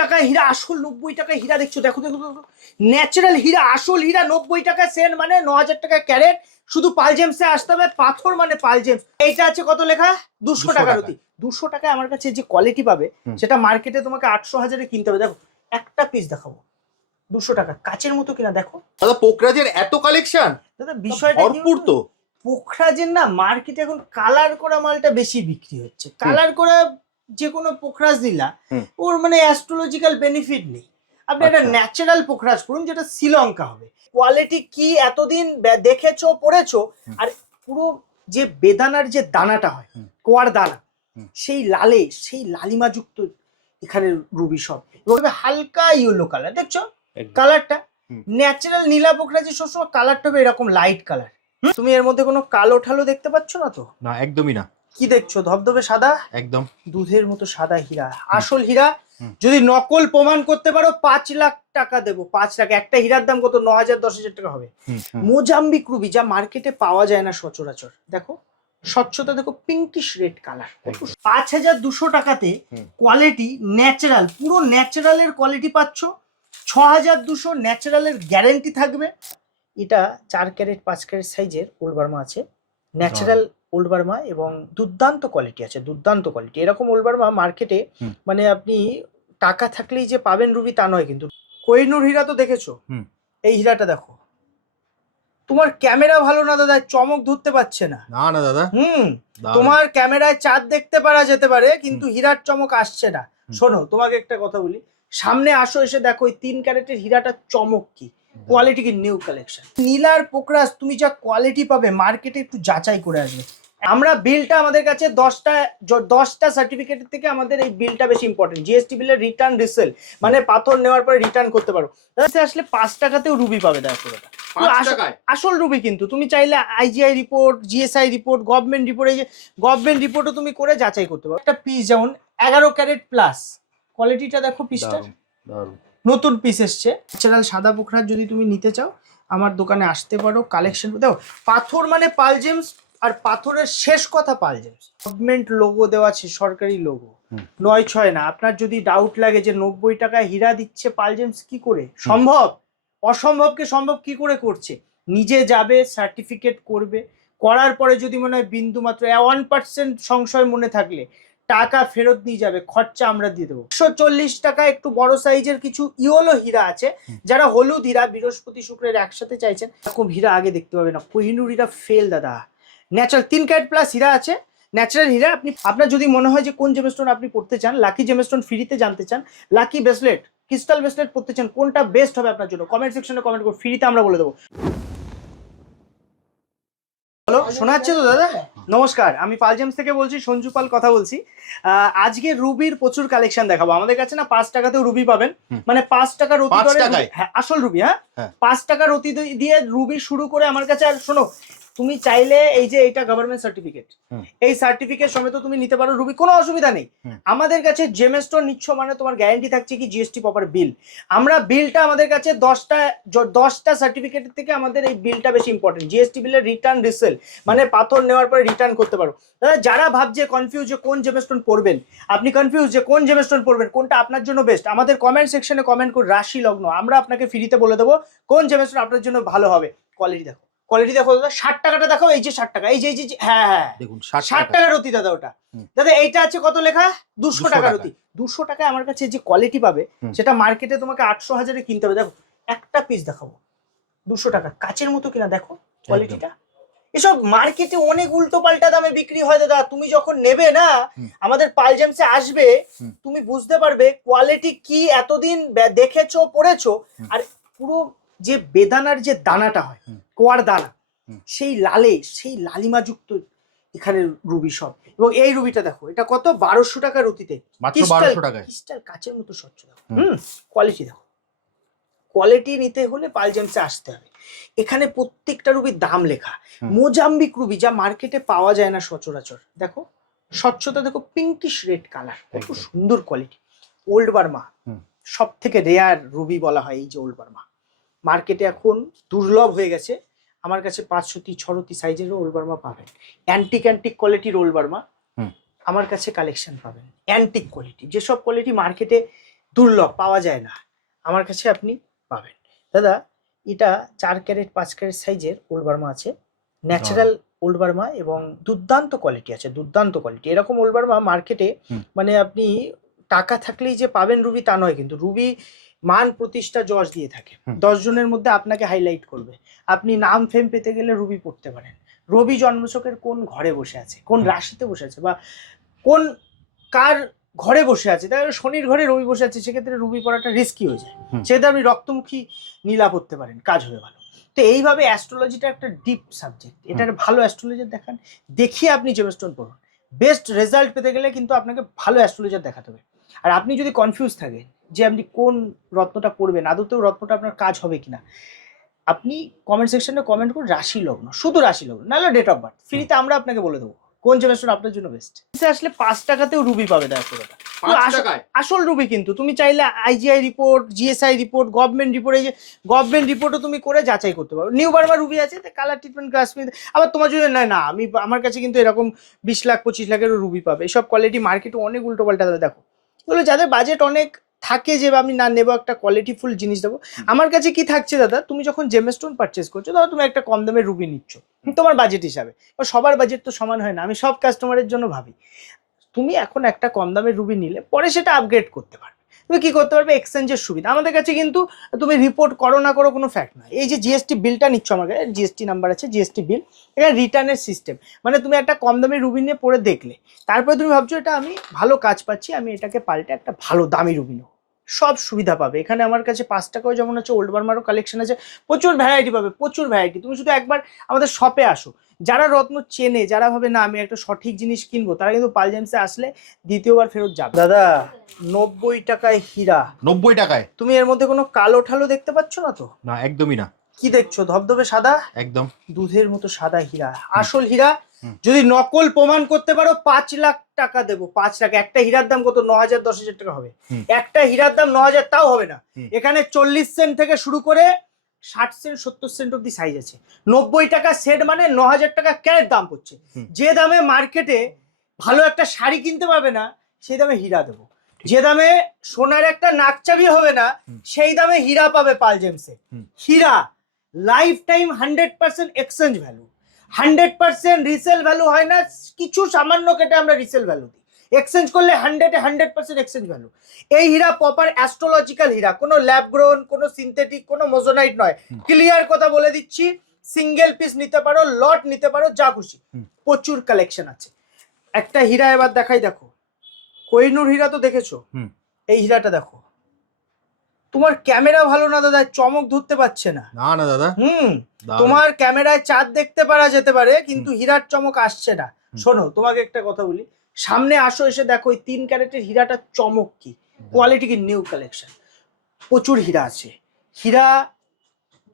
টাকায় হীরা, আসল 90 টাকায় হীরা দেখছো, দেখো দেখো ন্যাচারাল হীরা, আসল হীরা 90 টাকায় সেন্ট মানে 9000 টাকা ক্যারেট। শুধু পালজেমসে আসতে হবে, পাথর মানে পালজেমস। এইটা আছে কত লেখা, 200 টাকা রতি। 200 টাকায় আমার কাছে যে কোয়ালিটি পাবে সেটা মার্কেটে তোমাকে 800-1000-এ কিনতে হবে। দেখো একটা পিস দেখাবো 200 টাকা, কাচের মতো কিনা দেখো দাদা। পোকরাজের এত কালেকশন দাদা, বিষয়টা ভরপুর তো। পোখরাজের না মার্কেটে এখন কালার করা মালটা বেশি বিক্রি হচ্ছে। কালার করা যে কোনো পোখরাজ দিলা ওর মানে অ্যাস্ট্রোলজিক্যাল বেনিফিট নেই। আপনি একটা ন্যাচারাল পোখরাজ করুন যেটা শ্রীলঙ্কা হবে। কোয়ালিটি কি এতদিন দেখেছো পড়েছো, আর পুরো যে বেদানার যে দানাটা হয় কোয়ার দানা, সেই লালে সেই লালিমা যুক্ত এখানে রুবি সব, এবং হালকা ইয়েলো কালার দেখছো কালারটা। ন্যাচারাল নীলা পোখরাজের সবসময় কালারটা হবে এরকম লাইট কালার। তুমি এর মধ্যে কোনো কালো ঠালো দেখতে পাচ্ছ না তো? না, একদমই না। কি দেখছো? ধবধবে সাদা, একদম দুধের মতো সাদা হীরা, আসল হীরা। যদি নকল প্রমাণ করতে পারো 5 লাখ টাকা দেবো। 5 লাখ। একটা হীরার দাম কত? 9000-10,000 টাকা হবে। মোজাম্বিক রুবি, যা মার্কেটে পাওয়া যায় না সচরাচর। দেখো স্বচ্ছতা, দেখো পিঙ্কিশ রেড কালার। 5200 টাকাতে কোয়ালিটি ন্যাচারাল, পুরো ন্যাচারালের কোয়ালিটি পাচ্ছ। 6200 ন্যাচারালের গ্যারেন্টি থাকবে। এটা 4 ক্যারেট 5 ক্যারেট সাইজের ওল্ড বার্মা আছে, ন্যাচারাল ওল্ড বার্মা, এবং দুর্দান্ত কোয়ালিটি আছে, দুর্দান্ত কোয়ালিটি। এরকম ওল্ড বার্মা মার্কেটে মানে আপনি টাকা থাকলেই যে পাবেন রুবি তা নয় কিন্তু। কোহিনূর হীরা তো দেখেছো, এই হীরাটা দেখো। তোমার ক্যামেরা ভালো না দাদা, চমক ধরতে পারছে না। না না দাদা। তোমার ক্যামেরায় চাঁদ দেখতে পারা যেতে পারে কিন্তু হীরার চমক আসছে না। শোনো তোমাকে একটা কথা বলি, সামনে আসো, এসে দেখো এই 3 ক্যারেটের হীরাটা চমক কি, কোয়ালিটি কি, নিউ কালেকশন। নীলার পোকরাজ তুমি যা কোয়ালিটি পাবে মার্কেটে একটু যাচাই করে আসবে। আমরা বিলটা আমাদের কাছে 10টা সার্টিফিকেটের থেকে আমাদের এই বিলটা বেশি ইম্পর্টেন্ট। জিএসটি বিলের রিটার্ন রিসেল, মানে পাথর নেওয়ার পরে রিটার্ন করতে পারো। আসলে 5 টাকাতেও রুবি পাবে। দেখো আসল রুবি, কিন্তু তুমি চাইলে IGI report, GSI report, government report, এই যে গভর্নমেন্ট রিপোর্টও তুমি করে যাচাই করতে পারো। একটা পিস যেমন 11 ক্যারেট প্লাস, কোয়ালিটিটা দেখো পিসটা নতুন পিস এসছে। ন্যাচারাল সাদা পোখরাজ যদি তুমি নিতে চাও আমার দোকানে আসতে পারো। কালেকশন দেখো, পাথর মানে পালজেমস, আর পাথরের শেষ কথা পালজেমস। গভর্নমেন্ট লোগো দেওয়া আছে, সরকারি লোগো, 9-6 না। আপনার যদি ডাউট লাগে যে 90 টাকায় হীরা দিচ্ছে পালজেমস, কি করে সম্ভব? অসম্ভবকে সম্ভব কি করে করছে? নিজে যাবে, সার্টিফিকেট করবে, করার পরে যদি মনে হয় বিন্দু মাত্র 1% সংশয় মনে থাকলে টাকা ফেরত নিয়ে যাবে, খরচা আমরা দিয়ে দেবো। 140 টাকা একটু বড় সাইজের কিছু ইয়েলো হীরা আছে, যারা হলুদ হীরা বৃহস্পতি শুক্রের একসাথে চাইছেন এরকম হীরা আগে দেখতে পাবে না। কোহিনূর হীরা ফেল দাদা, ন্যাচারাল 3 ক্যারেট প্লাস হীরা আছে, ন্যাচারাল হীরা। আপনার যদি মনে হয় যে কোন জেমস্টোন আপনি পড়তে চান, লাকি জেমস্টোন ফ্রিতে জানতে চান, লাকি ব্রেসলেট, ক্রিস্টাল ব্রেসলেট পড়তে চান, কোনটা বেস্ট হবে আপনার জন্য, কমেন্ট সেকশনে কমেন্ট করুন, ফ্রিতে আমরা বলে দেবো। হ্যালো, শোনা যাচ্ছে তো দাদা? নমস্কার, আমি পালজেমস থেকে বলছি, সঞ্জু পাল কথা বলছি। আজকে রুবির প্রচুর কালেকশন দেখাবো। আমাদের কাছে না 5 টাকাতেও রুবি পাবেন, মানে 5 টাকা রতি করে। হ্যাঁ, আসল রুবি। হ্যাঁ, 5 টাকা রতি দিয়ে রুবি শুরু করে আমার কাছে। আর শোনো, তুমি চাইলে এই যে এটা গভর্নমেন্ট সার্টিফিকেট, এই সার্টিফিকেট সমেত তুমি নিতে পারো রুবি, কোনো অসুবিধা নেই। আমাদের কাছে জেমস্টোন নিচ্ছ মানে তোমার গ্যারান্টি থাকছে কি জিএসটি প্রপার বিল। আমরা বিলটা আমাদের কাছে 10টা সার্টিফিকেটের থেকে আমাদের এই বিলটা বেশি ইম্পর্টেন্ট। জিএসটি বিলের রিটার্ন রিসেল, মানে পাথর নেওয়ার পরে রিটার্ন করতে পারো। দাদা যারা ভাবছে কনফিউজ যে কোন জেমস্টোন পড়বেন, আপনি কনফিউজ যে কোন জেমস্টোন পড়বেন, কোনটা আপনার জন্য বেস্ট, আমাদের কমেন্ট সেকশনে কমেন্ট করে রাশি লগ্ন আমরা আপনাকে ফ্রিতে বলে দেবো কোন জেমস্টোন আপনার জন্য ভালো হবে। কোয়ালিটি দেখো, কোয়ালিটি দেখো দাদা। 60 টাকাটা দেখো, এই যে 60 টাকা, এই যে হ্যাঁ হ্যাঁ দেখুন 60 টাকা রতি দাদা। ওটা দাদা এইটা আছে কত লেখা, 200 টাকা রতি। 200 টাকায় আমার কাছে যে কোয়ালিটি পাবে সেটা মার্কেটে তোমাকে 800-1000-এ কিনতে হবে। দেখো একটা পিস দেখাবো 200 টাকা, কাচের মতো কিনা দেখো কোয়ালিটিটা। এসব মার্কেটে অনেক উল্টো পাল্টা দামে বিক্রি হয় দাদা। তুমি যখন নেবে না, আমাদের পালজেমসে আসবে, তুমি বুঝতে পারবে কোয়ালিটি কি এতদিন দেখেছো পড়েছো। আর পুরো যে বেদানার যে দানাটা হয় কোয়ার দানা, সেই লালে সেই লালিমা যুক্ত এখানে রুবি সব। এবং এই রুবিটা দেখো, এটা কত, 1200 টাকা রতিতে, মাত্র 1200 টাকায় ক্রিস্টাল কাচের মতো স্বচ্ছ। দেখো কোয়ালিটি দেখো। কোয়ালিটি নিতে হলে পালজেমসে আসতে হবে। এখানে প্রত্যেকটা রুবির দাম লেখা। মোজাম্বিক রুবি, যা মার্কেটে পাওয়া যায় না সচরাচর। দেখো স্বচ্ছতা, দেখো পিঙ্কিশ রেড কালার, কত সুন্দর কোয়ালিটি। ওল্ড বার্মা সব থেকে রেয়ার রুবি বলা হয় এই যে ওল্ড বার্মা। মার্কেটে এখন দুর্লভ হয়ে গেছে। আমার কাছে 500-600 সাইজেরও ওল্ড বার্মা পাবেন। অ্যান্টিক কোয়ালিটির ওল্ড বার্মা আমার কাছে কালেকশন পাবেন। অ্যান্টিক কোয়ালিটি, যেসব কোয়ালিটি মার্কেটে দুর্লভ, পাওয়া যায় না, আমার কাছে আপনি পাবেন। দাদা এটা 4 ক্যারেট 5 ক্যারেট সাইজের ওল্ড বার্মা আছে, ন্যাচারাল ওল্ড বার্মা এবং দুর্দান্ত কোয়ালিটি আছে, দুর্দান্ত কোয়ালিটি। এরকম ওল্ড বার্মা মার্কেটে মানে আপনি টাকা থাকলেই যে পাবেন রুবি তা নয়, কিন্তু রুবি মান প্রতিষ্ঠা যশ দিয়ে থাকে। 10 জনের মধ্যে আপনাকে হাইলাইট করবে, আপনি নাম ফেম পেতে গেলে রুবি পড়তে পারেন। রবি জন্মছকের কোন ঘরে বসে আছে, কোন রাশিতে বসে আছে, বা কোন কার ঘরে বসে আছে, তাহলে শনির ঘরে রবি বসে আছে, সেক্ষেত্রে রুবি পড়াটা রিস্কি হয়ে যায়। সেক্ষেত্রে আপনি রক্তমুখী নীলা পড়তে পারেন, কাজ হবে ভালো। তো এইভাবে অ্যাস্ট্রোলজিটা একটা ডিপ সাবজেক্ট, এটার ভালো অ্যাস্ট্রোলজার দেখান, দেখিয়ে আপনি জেমস্টোন পড়ুন। বেস্ট রেজাল্ট পেতে গেলে কিন্তু আপনাকে ভালো অ্যাস্ট্রোলজার দেখাতে হবে। আর আপনি যদি কনফিউজ থাকেন যে আপনি কোন রত্নটা পড়বেন, আদতেও রত্নটা আপনার কাজ হবে কিনা, আপনি কমেন্ট সেকশনে কমেন্ট করুন রাশি লগ্ন, শুধু রাশি লগ্ন, নাহলে ডেট অফ বার্থ, ফ্রিতে আমরা আপনাকে বলে দেবো কোন জেমস্টোন আপনার জন্য বেস্ট। আসলে 5 টাকাতেও রুবি পাবে দাদা, আসল রুবি। কিন্তু তুমি চাইলে IGI report, GSI report, government report, এই যে গভর্নমেন্ট রিপোর্টও তুমি করে যাচাই করতে পারো। নিউ বার্মা রুবি আছে, কালার ট্রিটমেন্ট কাশ্মীর। আবার তোমার যদি না আমি আমার কাছে কিন্তু এরকম 20 লাখ 25 লাখেরও রুবি পাবে। এসব কোয়ালিটি মার্কেটে অনেক উল্টো পাল্টা দেখো, এগুলো যাদের বাজেট অনেক থাকে যে আমি না নেবো, একটা কোয়ালিটিফুল জিনিস দেবো। আমার কাছে কি থাকছে দাদা, তুমি যখন জেমস্টোন পারচেস করছো, ধরো তুমি একটা কম দামের রুবি নিচ্ছ তোমার বাজেট হিসাবে, সবার বাজেট তো সমান হয় না, আমি সব কাস্টমারের জন্য ভাবি। তুমি এখন একটা কম দামের রুবি নিলে পরে সেটা আপগ্রেড করতে পারবে। তুমি কি করতে পারবে, এক্সচেঞ্জের সুবিধা আমাদের কাছে। কিন্তু তুমি রিপোর্ট করো না করো কোনো ফ্যাক্ট নয়। এই যে জিএসটি বিলটা নিচ্ছ আমার কাছে, জিএসটি নাম্বার আছে, জিএসটি বিল, এখানে রিটার্নের সিস্টেম। মানে তুমি একটা কম দামের রুবি নিয়ে পরে দেখলে, তারপরে তুমি ভাবছো এটা আমি ভালো কাজ পাচ্ছি, আমি এটাকে পাল্টে একটা ভালো দামি রুবি নেবো, সব সুবিধা পাবে এখানে। আমার কাছে 5 টাকাও যেমন আছে, ওল্ড বার্মারও কালেকশন আছে, প্রচুর ভ্যারাইটি পাবে, প্রচুর ভ্যারাইটি। তুমি শুধু একবার আমাদের শপে আসো, যারা রত্ন চেনে, যারা ভাবে না আমি একটা সঠিক জিনিস কিনবো, তারা কিন্তু পাল জেমসে আসলে দ্বিতীয়বার ফেরত যাবে। দাদা 90 টাকায় হীরা, 90 টাকায়। তুমি এর মধ্যে কোনো কালো ঠালো দেখতে পাচ্ছ না তো? না, একদমই না। কি দেখছো, ধবধবে সাদা, একদম দুধের মতো সাদা হীরা, আসল হীরা। যদি নকল প্রমাণ করতে পারো 5 লাখ টাকা দেবো, 5 লাখ। একটা হীরার দাম কত, 9,000 10,000 টাকা হবে। একটা হীরার দাম 9,000, তাও হবে না। এখানে 40 সেন্ট থেকে শুরু করে 60 সেন্ট 70 সেন্ট অব্দি সাইজ আছে। 90 টাকা সেট মানে 9,000 টাকা ক্যারেট দাম পড়ছে। যে দামে মার্কেটে ভালো একটা শাড়ি কিনতে পারবে না, সেই দামে হীরা দেবো। যে দামে সোনার একটা নাকচাবি হবে না, সেই দামে হীরা পাবে পাল জেমসে। হীরা lifetime 100% exchange value, 100% resale value হয় না, কিছু সামান্য কেটে আমরা রিসেল ভ্যালু দিই। এক্সচেঞ্জ করলে 100% এক্সচেঞ্জ ভ্যালু। এই হীরা প্রপার অ্যাস্ট্রোলজিক্যাল হীরা, কোনো ল্যাব গ্রোন, কোনো সিনথেটিক, কোনো মোজোনাইট নয়। ক্লিয়ার কথা বলে দিচ্ছি, সিঙ্গেল পিস নিতে পারো, লট নিতে পারো, যা খুশি। প্রচুর কালেকশন আছে। একটা হীরা এবার দেখাই, দেখো কোহিনূর হীরা তো দেখেছো, এই হীরাটা দেখো। তোমার ক্যামেরা ভালো না দাদা, চমক ধরতে পারছে না। না না দাদা, তোমার ক্যামেরায় চাঁদ দেখতে পারা যেতে পারে, কিন্তু হীরার চমক আসছে না। শোনো, তোমাকে একটা কথা বলি, সামনে আসো, এসে দেখো এই 3 ক্যারেটের হীরাটা চমক কি, কোয়ালিটি কি, নিউ কালেকশন। প্রচুর হীরা আছে। হীরা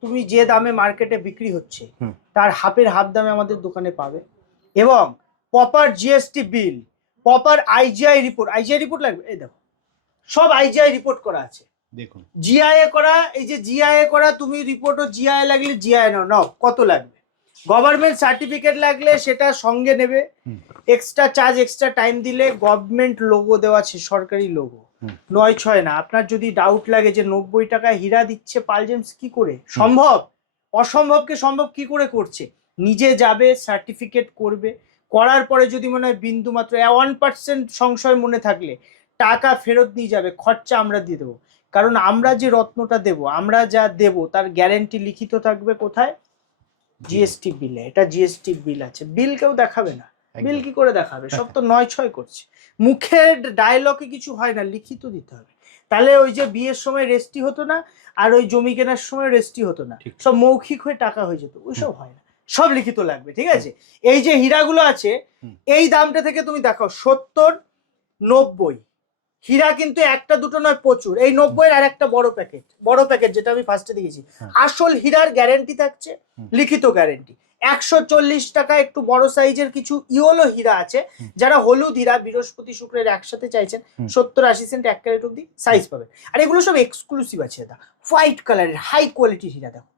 তুমি যে দামে মার্কেটে বিক্রি হচ্ছে, তার হাফের হাফ দামে আমাদের দোকানে পাবে। এবং proper GST bill, proper IGI report. IGI report লাগবে, এই দেখো সব আইজিআই রিপোর্ট করা আছে, দেখুন জিআইএ করা। এই যে জিআইএ করা, তুমি রিপোর্টও জিআইএ লাগলে জিআইএ নাও, কত লাগবে। গভর্নমেন্ট সার্টিফিকেট লাগলে সেটা সঙ্গে নেবে, এক্সট্রা চার্জ, এক্সট্রা টাইম দিলে। গভর্নমেন্ট লোগো দেওয়া আছে, সরকারি লোগো, 9-6 না। আপনার যদি ডাউট লাগে যে 90 টাকায় হীরা দিচ্ছে পাল জেমস, কি করে সম্ভব, অসম্ভবকে সম্ভব কি করে করছে। নিজে যাবে, সার্টিফিকেট করবে, করার পরে যদি মনে হয় বিন্দু মাত্র 1% সংশয় মনে থাকলে টাকা ফেরত নিয়ে যাবে, খরচা আমরা দিয়ে দেবো। কারণ আমরা যে রত্নটা দেব, আমরা যা দেব তার গ্যারেন্টি লিখিত থাকবে কোথায়, জিএসটি বিলে। এটা জিএসটি বিল আছে, বিল কেউ দেখাবে না। বিল কি করে দেখাবে, সব তো 9-6 করছে। মুখের ডায়লগে কিছু হয় না, লিখিত দিতে হবে। তাহলে ওই যে বিয়ের সময় রেস্টি হতো না, আর ওই জমি কেনার সময় রেস্টি হতো না, সব মৌখিক হয়ে টাকা হয়ে যেত, ওইসব হয় না, সব লিখিত লাগবে। ঠিক আছে, এই যে হীরাগুলো আছে, এই দামটা থেকে তুমি দেখো 70-90 হীরা, কিন্তু একটা দুটো নয়, প্রচুর। এই 90 আর একটা বড় প্যাকেট যেটা আমি ফার্স্টে দিয়েছি, আসল হীরার গ্যারেন্টি থাকছে, লিখিত গ্যারেন্টি। 140 টাকা একটু বড় সাইজের কিছু ইয়েলো হীরা আছে, যারা হলুদ হীরা বৃহস্পতি শুক্রের একসাথে চাইছেন, 70-80 সেন্ট 1 ক্যারেট অব্দি সাইজ পাবে। আর এগুলো সব এক্সক্লুসিভ আছে দাদা, হোয়াইট কালারের হাই কোয়ালিটির হীরা। দেখো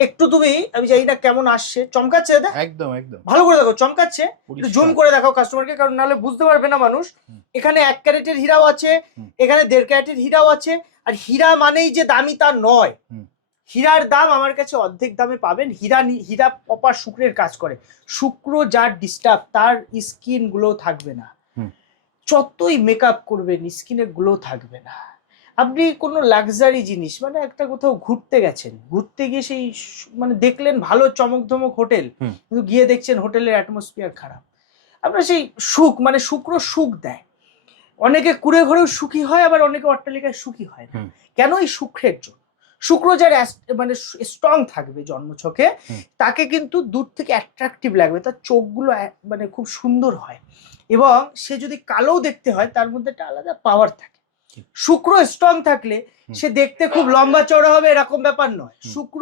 একটু তুমি, আমি জানি না কেমন আসছে, চমকাচ্ছে দাদা? একদম একদম ভালো করে দেখো, চমকাচ্ছে? একটু পরিষ্কার। জুম করে দেখাও কাস্টমারকে, কারণ নাহলে বুঝতে পারবে না মানুষ। এখানে 1 ক্যারেটের হীরাও আছে, এখানে 1.5 ক্যারেটের হীরাও আছে। আর হীরা মানেই যে দামি তা নয়। হীরার দাম আমার কাছে অর্ধেক দামে পাবেন। হীরা প্রপার শুক্রের কাজ করে। শুক্র যার ডিস্টার্ব, তার স্কিন গ্লো থাকবে না। যতই মেকআপ করবেন স্কিনে গ্লো থাকবে না। আপনি কোনো লাক্সারি জিনিস, মানে একটা কোথাও ঘুরতে গেছেন, ঘুরতে গিয়ে সেই মানে দেখলেন ভালো চমক ধমক হোটেল, কিন্তু গিয়ে দেখছেন হোটেলের অ্যাটমসফিয়ার খারাপ। আপনার সেই সুখ, মানে শুক্র সুখ দেয়। অনেকে কুড়ে ঘরেও সুখী হয়, আবার অনেকে অট্টালিকায় সুখী হয় না। কেন? এই শুক্রের জন্য। শুক্র যার মানে স্ট্রং থাকবে জন্মছকে, তাকে কিন্তু দূর থেকে অ্যাট্রাকটিভ লাগবে, তার চোখগুলো মানে খুব সুন্দর হয়, এবং সে যদি কালো দেখতে হয় তার মধ্যে একটা আলাদা পাওয়ার থাকে। শুক্র স্ট্রং থাকলে সে দেখতে খুব লম্বা চওড়া হবে এরকম ব্যাপার নয়। শুক্র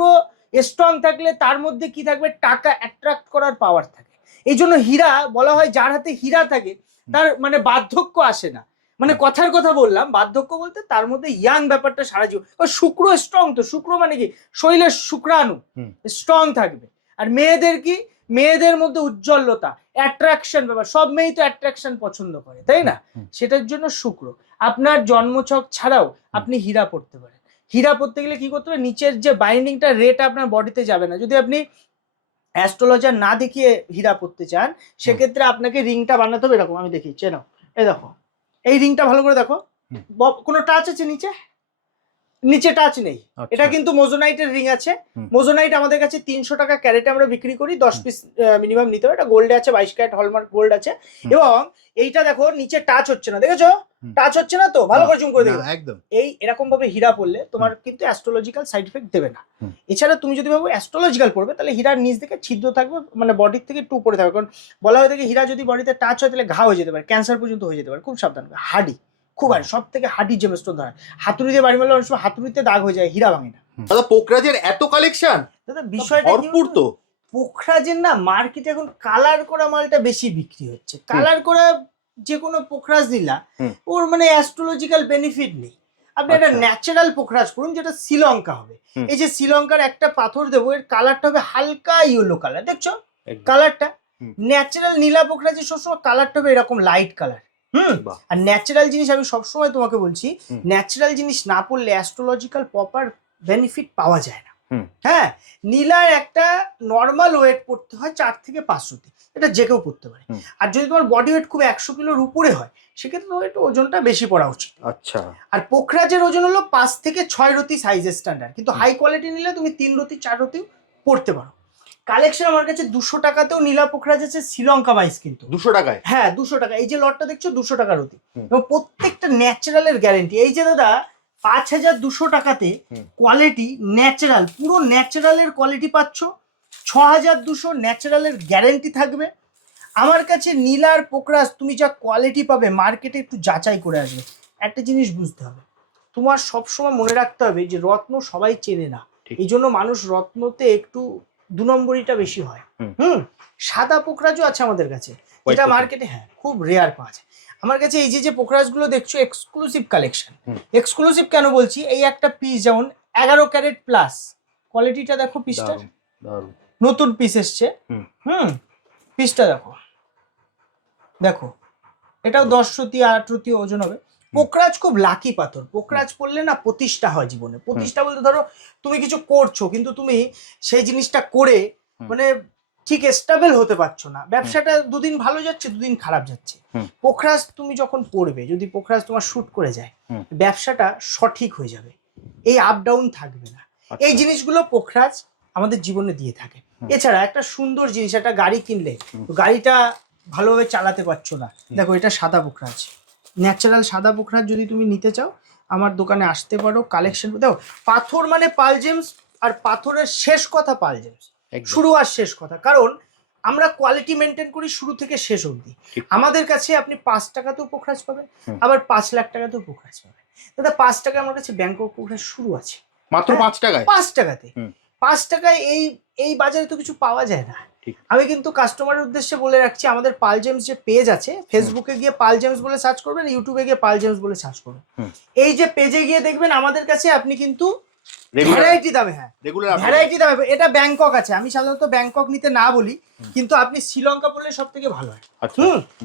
স্ট্রং থাকলে তার মধ্যে কি থাকবে? টাকা অ্যাট্রাক্ট করার পাওয়ার থাকে। এই জন্য হীরা বলা হয়, যার হাতে হীরা থাকে তার মানে বার্ধক্য আসে না। মানে কথার কথা বললাম, বার্ধক্য বলতে তার মধ্যে ইয়াং ব্যাপারটা সারা জীবন। শুক্র স্ট্রং, তো শুক্র মানে কি? শরীরের শুক্রাণু স্ট্রং থাকবে। আর মেয়েদের কি? মেয়েদের মধ্যে উজ্জ্বলতা, অ্যাট্রাকশন ব্যাপার। সব মেয়েই তো অ্যাট্রাকশন পছন্দ করে, তাই না? সেটার জন্য শুক্র। আপনার জন্মছক ছাড়াও আপনি হীরা পড়তে পারেন। হীরা পড়তে গেলে কি করতে হবে? নিচের যে বাইন্ডিংটা, রেট আপনার বডিতে যাবে না। যদি আপনি অ্যাস্ট্রোলজার না দেখিয়ে হীরা পড়তে চান, সেক্ষেত্রে আপনাকে রিংটা বানাতে হবে এরকম। আমি দেখিয়েছি, নাও এই দেখো, এই রিংটা ভালো করে দেখো। কোনো টাচ আছে নিচে? নিচে টাচ নেই। এটা কিন্তু মোজোনাইটের রিং আছে। মোজোনাইট আমাদের কাছে 300 টাকা ক্যারেটে আমরা বিক্রি করি, 10 পিস মিনিমাম নিতে হবে। এটা গোল্ডে আছে, 22 ক্যারেট হলমার্ক গোল্ড আছে। এবং এইটা দেখো নিচে টাচ হচ্ছে না, দেখেছো? টাচ হচ্ছে না তো? ভালো করে জুম করে দেখো একদম। এই এরকম ভাবে হীরা পড়লে তোমার কিন্তু অ্যাস্ট্রোলজিক্যাল সাইড এফেক্ট দেবে না। এছাড়া তুমি যদি ভাবো অ্যাস্ট্রোলজিক্যাল পড়বে, তাহলে হীরার নিচ থেকে ছিদ্র থাকবে, মানে বডির থেকে একটু উপরে থাকবে। কারণ বলা হয়ে থাকে হীরা যদি বডিতে টাচ হয় তাহলে ঘা হয়ে যেতে পারে, ক্যান্সার পর্যন্ত হয়ে যেতে পারে। খুব সাবধান। হার্ডি খুব, আর সব থেকে হার্ডি জেমস্টোন ধরা। হাতুড়ি দিয়ে বাড়ি মারলে অনেক সময় হাতুড়িতে দাগ হয়ে যায়, হীরা ভাঙে না। দাদা পোকরাজের এত কালেকশন, দাদা বিষয়টা ভরপুর তো। পোখরাজের না মার্কেটে এখন কালার করা মালটা বেশি বিক্রি হচ্ছে। কালার করা যে কোনো পোখরাজ দিলা, ওর মানে অ্যাস্ট্রোলজিক্যাল বেনিফিট নেই। আপনি একটা ন্যাচারাল পোখরাজ করুন, যেটা শ্রীলঙ্কা হবে। এই যে শ্রীলঙ্কার একটা পাথর দেবো, এর কালারটা হবে হালকা ইয়েলো কালার, দেখছো কালারটা? ন্যাচারাল নীলা পোখরাজের সবসময় কালারটা হবে এরকম লাইট কালার। আর ন্যাচারাল জিনিস, আমি সবসময় তোমাকে বলছি, ন্যাচারাল জিনিস না পড়লে অ্যাস্ট্রোলজিক্যাল প্রপার বেনিফিট পাওয়া যায় না। হ্যাঁ, নীলার একটা নর্মাল ওয়েট পড়তে হয় 4 থেকে 5 রতি, এটা যে কেউ পড়তে পারে। আর যদি তোমার বডি ওয়েট খুব 100 কিলোর উপরে হয়, সেক্ষেত্রে তোমার একটু ওজনটা বেশি পড়া উচিত। আচ্ছা। আর পোখরাজের ওজন হলো 5 থেকে 6 রতি সাইজের স্ট্যান্ডার্ড, কিন্তু হাই কোয়ালিটি নিলে তুমি 3 রতি 4 রতি পড়তে পারো। কালেকশন আমার কাছে 200 টাকাতেও নীলা পোখরাজ আছে, শ্রীলঙ্কা বাইস কিন্তু 200 টাকায়। হ্যাঁ 200 টাকা। এই যে লটটা দেখছো 200 টাকা রতি, এবং প্রত্যেকটা ন্যাচারালের গ্যারেন্টি। এই যে দাদা 5200 টাকাতে কোয়ালিটি ন্যাচারাল, পুরো ন্যাচারালের কোয়ালিটি পাচ্ছ। 6200 ন্যাচারালের গ্যারেন্টি থাকবে। আমার কাছে নীলার পোকরাজ তুমি যা কোয়ালিটি পাবে, মার্কেটে একটু যাচাই করে আসবে। একটা জিনিস বুঝতে হবে, তোমার সবসময় মনে রাখতে হবে যে রত্ন সবাই চেনে না, এই জন্য মানুষ রত্নতে একটু 2 নম্বরিটা বেশি হয়। সাদা পোকরাজও আছে আমাদের কাছে, যেটা মার্কেটে খুব রেয়ার পাওয়া যায়। আমার কাছে এই যে পোকরাজগুলো দেখছো এক্সক্লুসিভ কালেকশন। এক্সক্লুসিভ কেন বলছি? এই একটা পিস যেমন 11 ক্যারেট প্লাস, কোয়ালিটিটা দেখো পিসটা, নতুন পিস এসছে। পিসটা দেখো, দেখো এটাও 10 রতি 8 রতি ওজন হবে। পোকরাজ খুব লাকি পাথর। পোকরাজ পড়লে না প্রতিষ্ঠা হয় জীবনে। প্রতিষ্ঠা বলতে ধরো তুমি কিছু করছো, কিন্তু তুমি সেই জিনিসটা করে মানে ঠিক স্টেবল হতে পারছো না, ব্যবসাটা দুদিন ভালো যাচ্ছে, দুদিন খারাপ যাচ্ছে। পোখরাজ তুমি যখন পড়বে, যদি পোখরাজ তোমার শুট করে যায়, ব্যবসাটা সঠিক হয়ে যাবে, এই আপ ডাউন থাকবে না। এই জিনিসগুলো পোখরাজ আমাদের জীবনে দিয়ে থাকে। এছাড়া একটা সুন্দর জিনিস, একটা গাড়ি কিনলে গাড়িটা ভালোভাবে চালাতে পারছো না, দেখো এটা সাদা পোখরাজ, ন্যাচারাল সাদা পোখরাজ যদি তুমি নিতে চাও আমার দোকানে আসতে পারো। কালেকশন দেখো, পাথর মানে পাল জেমস, আর পাথরের শেষ কথা পাল জেমস, শুরু আর শেষ কথা। কারণ আমরা কোয়ালিটি মেনটেন করি শুরু থেকে শেষ অবধি। আমাদের কাছে আপনি 5 টাকাতেও পোখরাজ পাবেন, আবার 5 লাখ টাকাতেও পোখরাজ পাবেন। দাদা 5 টাকা আমার কাছে ব্যাংকক পোখরাজ শুরু আছে, মাত্র 5 টাকায়। 5 টাকাতে, 5 টাকায় এই বাজারে তো কিছু পাওয়া যায় না। আমি কিন্তু কাস্টমারের উদ্দেশ্যে বলে রাখছি, আমাদের পাল জেমস যে পেজ আছে, ফেসবুকে গিয়ে পাল জেমস বলে সার্চ করবেন, ইউটিউবে গিয়ে পাল জেমস বলে সার্চ করবেন। এই যে পেজে গিয়ে দেখবেন আমাদের কাছে আপনি কিন্তু ভ্যারাইটি দামে, হ্যাঁ রেগুলার ভ্যারাইটি দামে। এটা ব্যাংকক আছে, আমি সাধারণত ব্যাংকক নিতে না বলি, কিন্তু আপনি শ্রীলঙ্কা বললে সব থেকে ভালো হয়। আচ্ছা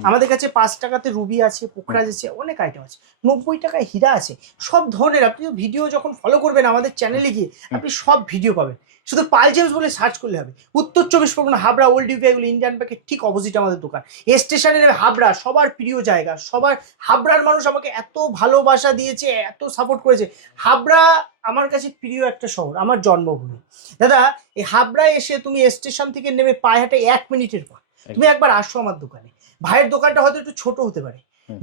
আমাদের কাছে 5 টাকাতে রুবি আছে, পোখরাজ আছে, অনেক আইটেম আছে, 90 টাকায় হীরা আছে, সব ধরনের। আপনি ভিডিও যখন ফলো করবেন আমাদের চ্যানেলে গিয়ে আপনি সব ভিডিও পাবেন, শুধু পাল জেমস বলে সার্চ করলে হবে। উত্তর 24 পরগনা হাবড়া ওল্ড ইউপি এগুলো ইন্ডিয়ান ব্যাংকের ঠিক অপোজিট আমাদের দোকান। স্টেশনে নেবে হাবড়া, সবার প্রিয় জায়গা, সবার হাবড়ার মানুষ আমাকে এত ভালোবাসা দিয়েছে, এত সাপোর্ট করেছে। হাবড়া আমার কাছে প্রিয় একটা শহর, আমার জন্মভূমি। দাদা এই হাবড়ায় এসে তুমি স্টেশন থেকে নেমে পায়ে হাঁটে 1 মিনিটের পর তুমি একবার আসো আমার দোকানে। ভাইয়ের দোকানটা হয়তো একটু ছোট হতে পারে,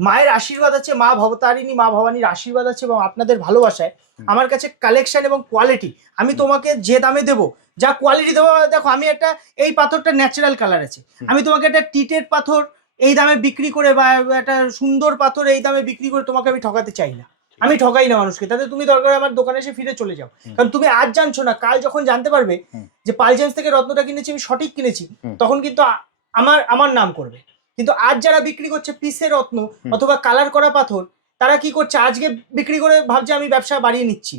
মায়ের আশীর্বাদ আছে, মা ভবতারিণী মা ভবানীর আশীর্বাদ আছে, এবং আপনাদের ভালোবাসায় আমার কাছে কালেকশন এবং কোয়ালিটি, আমি তোমাকে যে দামে দেবো, যা কোয়ালিটি দেবো। দেখো আমি একটা, এই পাথরটা ন্যাচারাল কালার আছে, আমি তোমাকে একটা টিটেড পাথর এই দামে বিক্রি করে, বা একটা সুন্দর পাথর এই দামে বিক্রি করে তোমাকে আমি ঠকাতে চাই না, আমি ঠকাই না মানুষকে। তাতে তুমি দরকার আমার দোকানে এসে ফিরে চলে যাও, কারণ তুমি আজ জানছো না, কাল যখন জানতে পারবে যে পাল জেমস থেকে রত্নটা কিনেছি আমি সঠিক কিনেছি, তখন কিন্তু আমার নাম করবে। কিন্তু আজ যারা বিক্রি করছে পিসের রত্ন অথবা কালার করা পাথর, তারা কি করছে, আজকে বিক্রি করে ভাবছে আমি ব্যবসা বাড়িয়ে নিচ্ছি,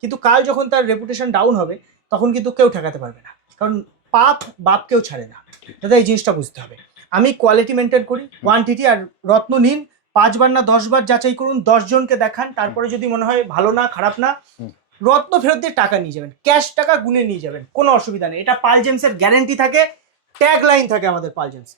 কিন্তু কাল যখন তার রেপুটেশন ডাউন হবে তখন কিন্তু কেউ ঠেকাতে পারবে না, কারণ পাপ বাপ কেউ ছাড়ে না। দাদা এই জিনিসটা বুঝতে হবে, আমি কোয়ালিটি মেনটেন করি, কোয়ান্টিটি। আর রত্ন নিন, 5 বার না 10 বার যাচাই করুন, 10 জনকে দেখান, তারপরে যদি মনে হয় ভালো না খারাপ না, রত্ন ফেরত দিয়ে টাকা নিয়ে যাবেন, ক্যাশ টাকা গুনে নিয়ে যাবেন, কোনো অসুবিধা নেই। এটা পাল জেমসের গ্যারেন্টি থাকে, ট্যাগ লাইন থাকে আমাদের পাল জেমস।